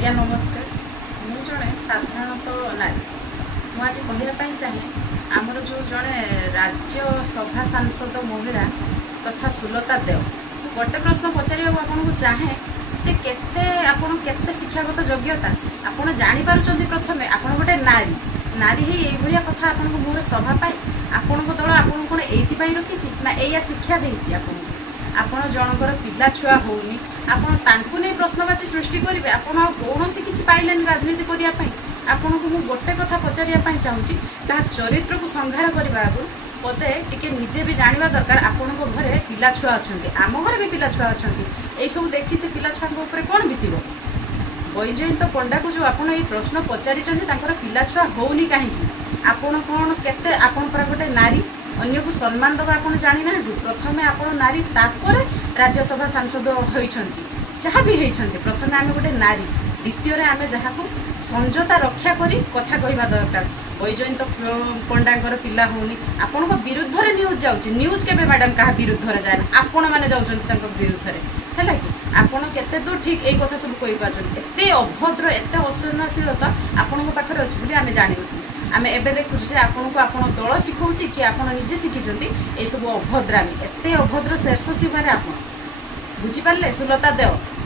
आज्ञा नमस्कार मु जड़े साधारणतः नारी मुझे कहवाई चाहे आमर जो जड़े राज्यसभा सांसद महिला तथा सुलता देव गोटे प्रश्न पचार आपको चाहे जे केते शिक्षागत योग्यता आपड़ जापर प्रथम आप गोटे नारी नारी ही ये कथा आप मुहर सभा पाई आपण दल आपन कौन ये रखी ना या शिक्षा देती आपण जनकर पिला छुआ होनी आपको नहीं प्रश्नवाची सृष्टि करेंगे आपड़ कौन किसी पाइले राजनीति करने आपन को मुझे गोटे कथा पचारिया चाहूँगी क्या चरित्र को संहार करने आगु पदे टिके निजे भी जानवा दरकार आपण घरे पिला छुआ अच्छा आम घरे भी पिला छुआ अच्छा यही सब देखी से पिला छुआ कौन बीतब बैजयंत पंडा को जो आप प्रश्न पचारि पिला छुआ होनी कहीं आपण कौन केते आपण पर गोटे नारी अन्य को सम्मान दबा आप जानी ना प्रथम आप नारी तापर राज्यसभा सांसद होती जहाँ भी होती प्रथम आम गोटे नारी द्वितीय आम जहाँ को संजता रक्षा करी कथा कहवा दरकार बैजयंत पंडांकर पिला होनी आपण विरुद्ध रे न्यूज जाऊँगी न्यूज के मैडम क्या विरुद्ध जाए आपण मैंने जाऊँच विरुद्ध है कि आपण केते दूर ठीक यही कथा सब कही पार्टी एत अभद्र एत असहनशीलता आपण पाखे अच्छे बोली आम जानू आम एवं देखुचे आपन को आप दल शिखौची कि आप निजे शिखी ये सब अभद्रामी एत अभद्र शीर्ष सीमार आप बुझीपारे सुलता देव